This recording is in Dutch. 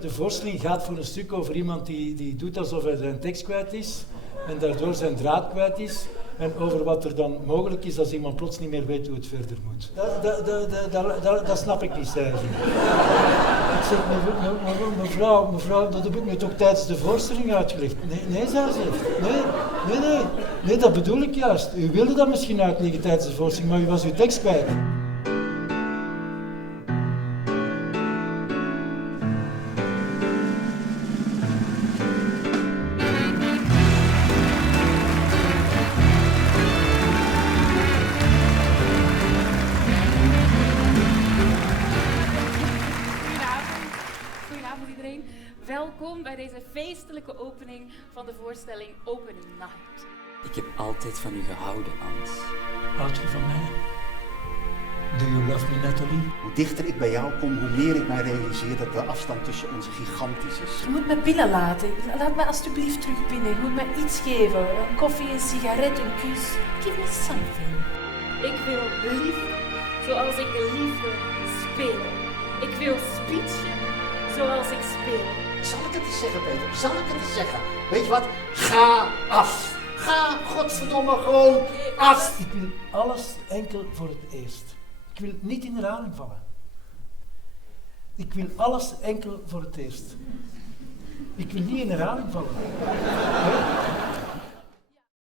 De voorstelling gaat voor een stuk over iemand die doet alsof hij zijn tekst kwijt is en daardoor zijn draad kwijt is. En over wat er dan mogelijk is als iemand plots niet meer weet hoe het verder moet. Dat snap ik niet, zei ze. Ik zeg, mevrouw, dat heb ik nu toch tijdens de voorstelling uitgelegd. Nee, zei ze. Nee, dat bedoel ik juist. U wilde dat misschien uitleggen tijdens de voorstelling, maar u was uw tekst kwijt. Welkom bij deze feestelijke opening van de voorstelling Opening Night. Ik heb altijd van u gehouden, Ans. Houd je van mij? Do you love me, Nathalie? Hoe dichter ik bij jou kom, hoe meer ik mij realiseer dat de afstand tussen ons gigantisch is. Je moet me binnenlaten. Laat me alsjeblieft terug binnen. Je moet me iets geven. Een koffie, een sigaret, een kus. Give me something. Ik wil liefde, zoals ik de liefde speel. Ik wil speechen, zoals ik speel. Zal ik het eens zeggen, Peter? Zal ik het eens zeggen? Weet je wat? Ga af. Ga, godverdomme, gewoon af. Ik wil alles enkel voor het eerst. Ik wil niet in herhaling vallen. Ik wil alles enkel voor het eerst. Ik wil niet in herhaling vallen.